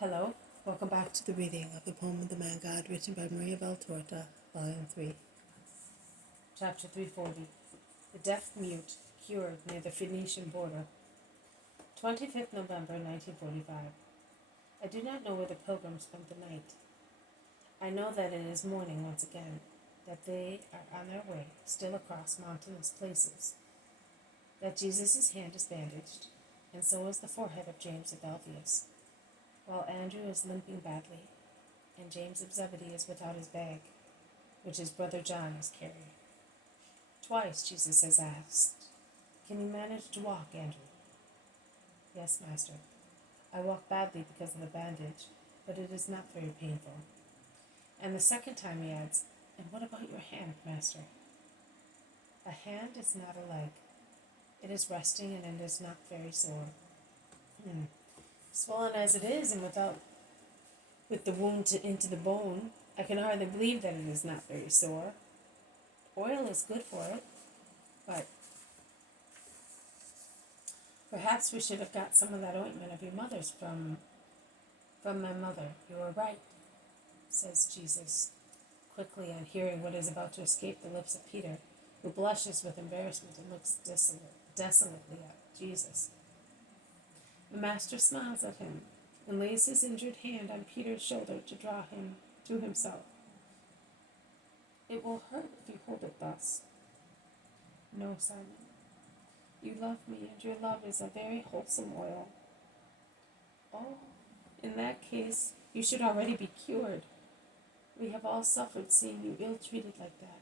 Hello, welcome back to the reading of the poem of the Man God, written by Maria Valtorta, Volume 3. Chapter 340. The Deaf Mute, Cured near the Phoenician border. 25th November 1945. I do not know where the pilgrims spent the night. I know that it is morning once again, that they are on their way, still across mountainous places, that Jesus' hand is bandaged, and so is the forehead of James of Alphaeus, while Andrew is limping badly, and James of Zebedee is without his bag, which his brother John is carrying. Twice Jesus has asked, "Can you manage to walk, Andrew?" "Yes, Master. I walk badly because of the bandage, but it is not very painful." And the second time he adds, "And what about your hand, Master?" "A hand is not a leg. It is resting and it is not very sore." Swollen as it is, and with the wound into the bone, I can hardly believe that it is not very sore. Oil is good for it, but perhaps we should have got some of that ointment of your mother's from my mother. You are right, says Jesus, quickly on hearing what is about to escape the lips of Peter, who blushes with embarrassment and looks desolately at Jesus. The Master smiles at him and lays his injured hand on Peter's shoulder to draw him to himself. "It will hurt if you hold it thus." "No, Simon. You love me, and your love is a very wholesome oil." "Oh, in that case, you should already be cured. We have all suffered seeing you ill-treated like that,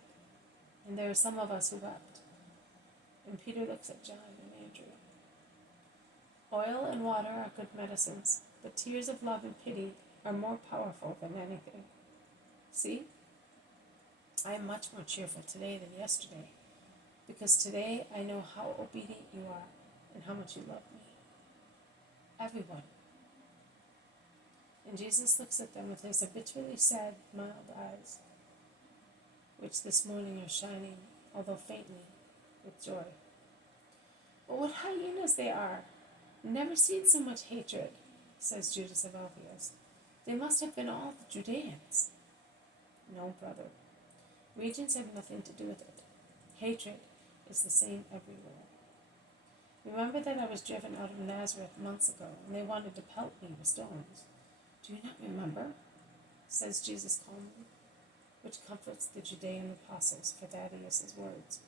and there are some of us who wept." And Peter looks at John and Andrew. Oil and water are good medicines, but tears of love and pity are more powerful than anything. See? I am much more cheerful today than yesterday, because today I know how obedient you are and how much you love me. Everyone. And Jesus looks at them with his habitually sad, mild eyes, which this morning are shining, although faintly, with joy. "But what hyenas they are! Never seen so much hatred," says Judas of Alphaeus. "They must have been all the Judeans." "No, brother. Regions have nothing to do with it. Hatred is the same everywhere. Remember that I was driven out of Nazareth months ago, and they wanted to pelt me with stones. Do you not remember?" says Jesus calmly, which comforts the Judean apostles for Thaddeus's words.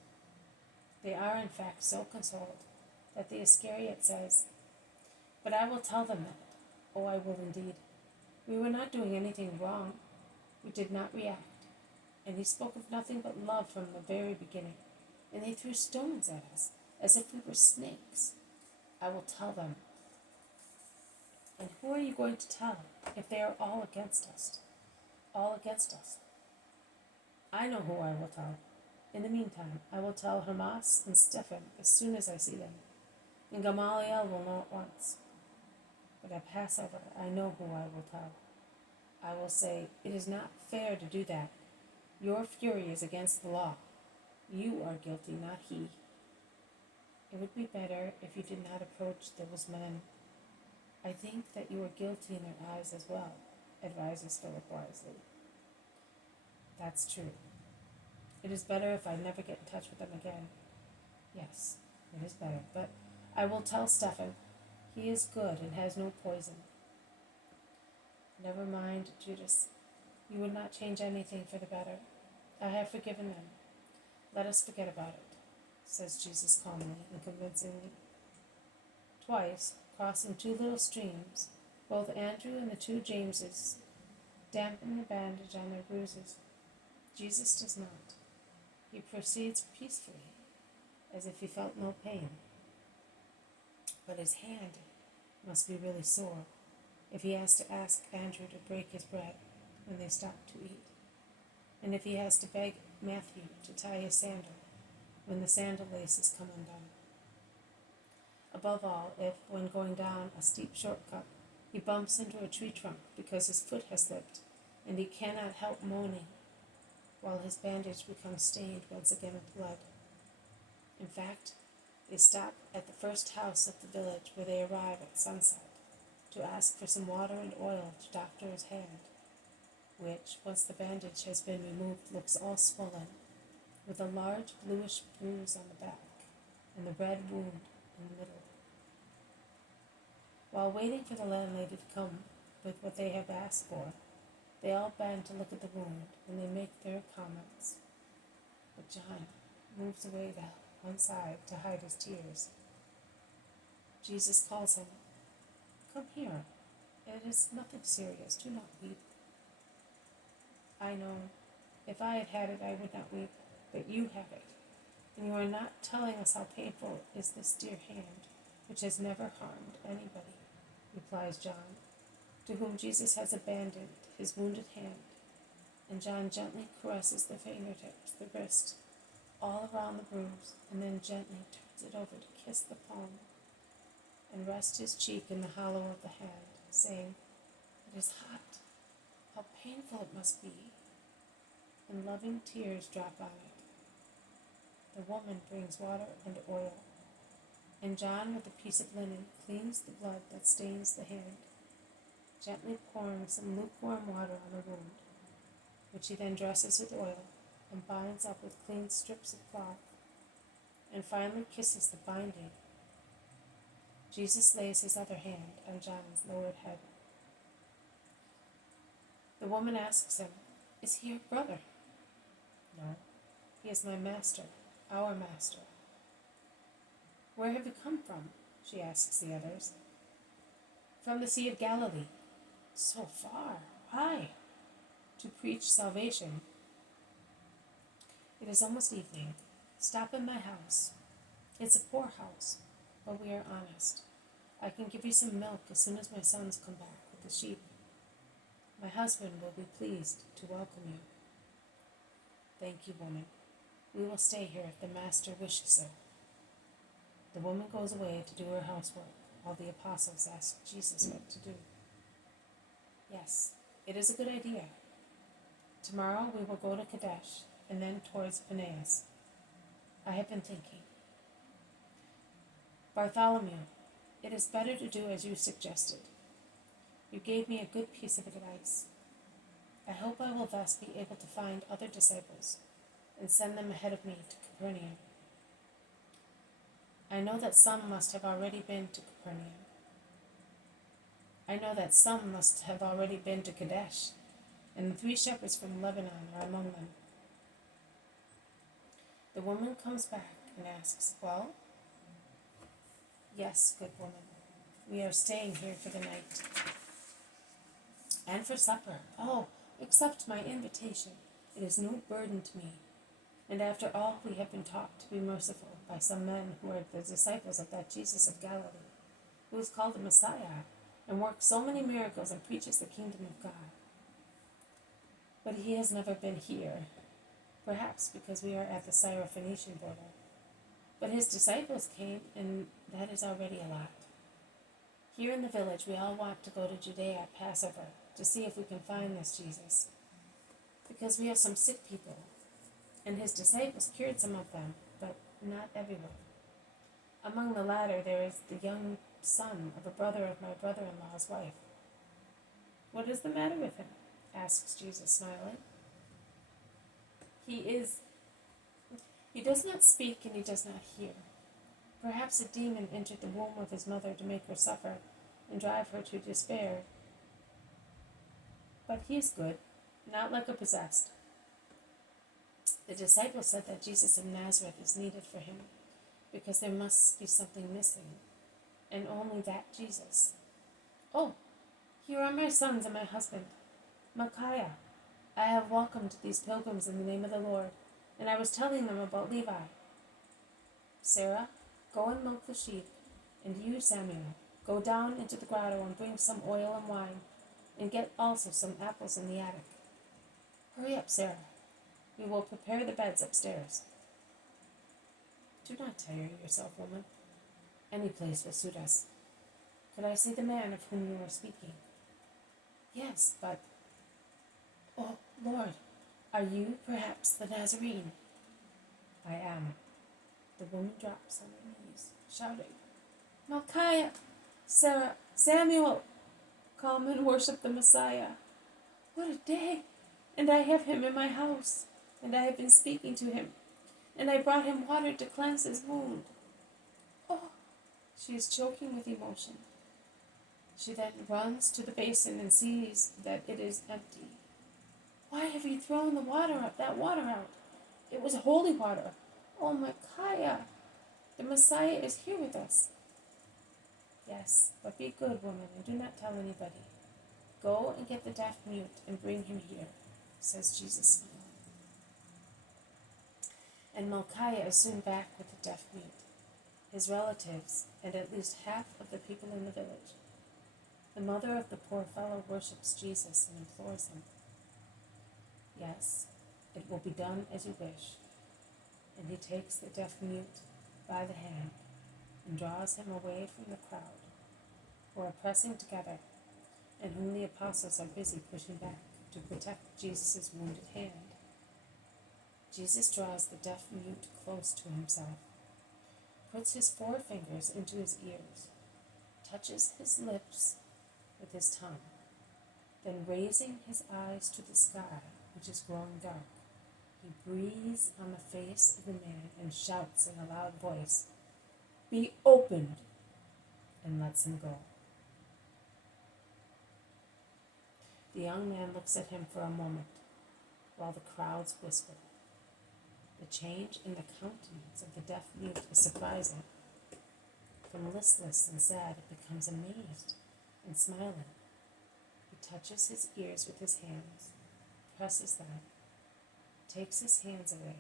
They are, in fact, so consoled that the Iscariot says, "But I will tell them that. Oh, I will indeed. We were not doing anything wrong. We did not react. And he spoke of nothing but love from the very beginning. And they threw stones at us, as if we were snakes. I will tell them." "And who are you going to tell, if they are all against us? All against us?" "I know who I will tell. In the meantime, I will tell Hermas and Stephen as soon as I see them. And Gamaliel will know at once. But at Passover, I know who I will tell. I will say, 'It is not fair to do that. Your fury is against the law. You are guilty, not he.' It would be better if you did not approach those men. I think that you are guilty in their eyes as well," advises Philip wisely. "That's true. It is better if I never get in touch with them again." "Yes, it is better, but I will tell Stephen. He is good and has no poison." "Never mind, Judas. You would not change anything for the better. I have forgiven them. Let us forget about it," says Jesus calmly and convincingly. Twice, crossing two little streams, both Andrew and the two Jameses dampen the bandage on their bruises. Jesus does not. He proceeds peacefully, as if he felt no pain. But his hand must be really sore if he has to ask Andrew to break his bread when they stop to eat, and if he has to beg Matthew to tie his sandal when the sandal laces come undone. Above all, if, when going down a steep shortcut, he bumps into a tree trunk because his foot has slipped, and he cannot help moaning, while his bandage becomes stained once again with blood. In fact, they stop at the first house of the village, where they arrive at sunset. to ask for some water and oil to doctor his hand, which, once the bandage has been removed, looks all swollen, with a large bluish bruise on the back and the red wound in the middle. While waiting for the landlady to come with what they have asked for, they all bend to look at the wound, and they make their comments. But John moves away to one side to hide his tears. Jesus calls him, "Come here. It is nothing serious. Do not weep." "I know. If I had had it, I would not weep. But you have it. And you are not telling us how painful is this dear hand, which has never harmed anybody," replies John, to whom Jesus has abandoned his wounded hand. And John gently caresses the fingertips, the wrist, all around the bruise, and then gently turns it over to kiss the palm and rest his cheek in the hollow of the hand, saying, "It is hot. How painful it must be." And loving tears drop on it. The woman brings water and oil, and John, with a piece of linen, cleans the blood that stains the hand, gently pouring some lukewarm water on the wound, which he then dresses with oil and binds up with clean strips of cloth, and finally kisses the binding. Jesus lays his other hand on John's lowered head. The woman asks him, "Is he your brother?" "No, he is my master, our master." "Where have you come from?" she asks the others. "From the Sea of Galilee." "So far? Why?" "To preach salvation." "It is almost evening. Stop in my house. It's a poor house, but we are honest. I can give you some milk as soon as my sons come back with the sheep. My husband will be pleased to welcome you." "Thank you, woman. We will stay here if the master wishes so." The woman goes away to do her housework, while the apostles ask Jesus what to do. "Yes, it is a good idea. Tomorrow we will go to Kadesh, and then towards Phoenician. I have been thinking. Bartholomew, it is better to do as you suggested. You gave me a good piece of advice. I hope I will thus be able to find other disciples and send them ahead of me to Capernaum. I know that some must have already been to Capernaum. I know that some must have already been to Kadesh, and the 3 shepherds from Lebanon are among them." The woman comes back and asks, "Well?" "Yes, good woman, we are staying here for the night. And for supper. Oh, accept my invitation. It is no burden to me. And after all, we have been taught to be merciful by some men who are the disciples of that Jesus of Galilee, who is called the Messiah, and works so many miracles and preaches the kingdom of God. But he has never been here, perhaps because we are at the Phoenician border. But his disciples came, and that is already a lot. Here in the village, we all want to go to Judea at Passover to see if we can find this Jesus, because we have some sick people, and his disciples cured some of them, but not everyone. Among the latter, there is the young son of a brother of my brother-in-law's wife." "What is the matter with him?" asks Jesus, smiling. He does not speak and he does not hear. Perhaps a demon entered the womb of his mother to make her suffer and drive her to despair. But he is good, not like a possessed. The disciples said that Jesus of Nazareth is needed for him, because there must be something missing, and only that Jesus. Oh, here are my sons and my husband. Micaiah, I have welcomed these pilgrims in the name of the Lord, and I was telling them about Levi. Sarah, go and milk the sheep, and you, Samuel, go down into the grotto and bring some oil and wine, and get also some apples in the attic. Hurry up, Sarah. We will prepare the beds upstairs. Do not tire yourself, woman. Any place will suit us. Could I see the man of whom you are speaking? Yes, but... Oh, Lord, are you perhaps the Nazarene? I am. The woman drops on her knees, shouting, Micaiah, Sarah, Samuel, Come and worship the Messiah. What a day! And I have him in my house, and I have been speaking to him, and I brought him water to cleanse his wound. Oh, she is choking with emotion. She then runs to the basin and sees that it is empty. Why have you thrown that water out? It was holy water. Oh, Micaiah, the Messiah is here with us. Yes, but be good, woman, and do not tell anybody. Go and get the deaf mute and bring him here, says Jesus, smiling. And Micaiah is soon back with the deaf mute, his relatives, and at least half of the people in the village. The mother of the poor fellow worships Jesus and implores him. Yes, it will be done as you wish. And he takes the deaf mute by the hand and draws him away from the crowd, who are pressing together, and whom the apostles are busy pushing back to protect Jesus' wounded hand. Jesus draws the deaf mute close to himself, puts his forefingers into his ears, touches his lips with his tongue, then raising his eyes to the sky, which is growing dark, he breathes on the face of the man and shouts in a loud voice, "Be opened," and lets him go. The young man looks at him for a moment, while the crowds whisper. The change in the countenance of the deaf mute is surprising. From listless and sad, it becomes amazed and smiling. He touches his ears with his hands, presses them, takes his hands away.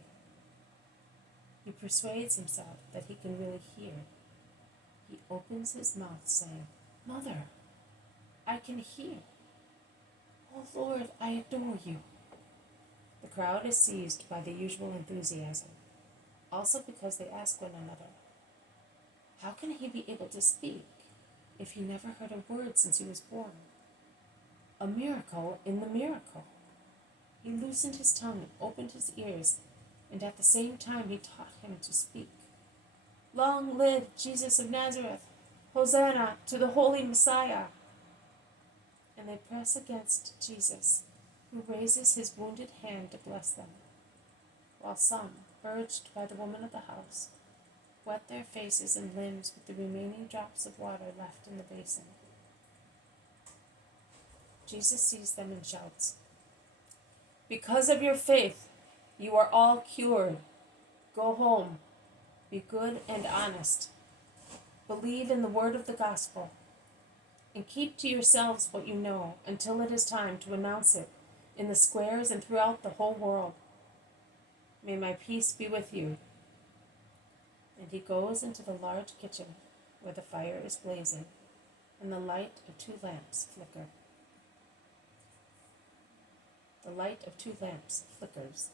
He persuades himself that he can really hear. He opens his mouth, saying, "Mother, I can hear. Oh Lord, I adore you." The crowd is seized by the usual enthusiasm, also because they ask one another, how can he be able to speak if he never heard a word since he was born? A miracle in the miracle. He loosened his tongue, opened his ears, and at the same time he taught him to speak. "Long live Jesus of Nazareth! Hosanna to the Holy Messiah!" And they press against Jesus, who raises his wounded hand to bless them, while some, urged by the woman of the house, wet their faces and limbs with the remaining drops of water left in the basin. Jesus sees them and shouts, "Because of your faith, you are all cured. Go home, be good and honest. Believe in the word of the gospel, and keep to yourselves what you know until it is time to announce it in the squares and throughout the whole world. May my peace be with you." And he goes into the large kitchen where the fire is blazing and the light of 2 lamps flicker. The light of 2 lamps flickers.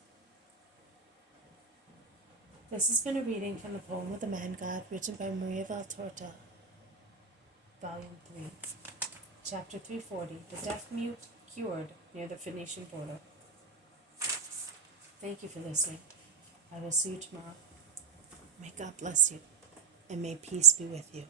This has been a reading from the poem of the Man God, written by Maria Valtorta, Volume 3, Chapter 340, The Deaf Mute Cured near the Phoenician border. Thank you for listening. I will see you tomorrow. May God bless you, and may peace be with you.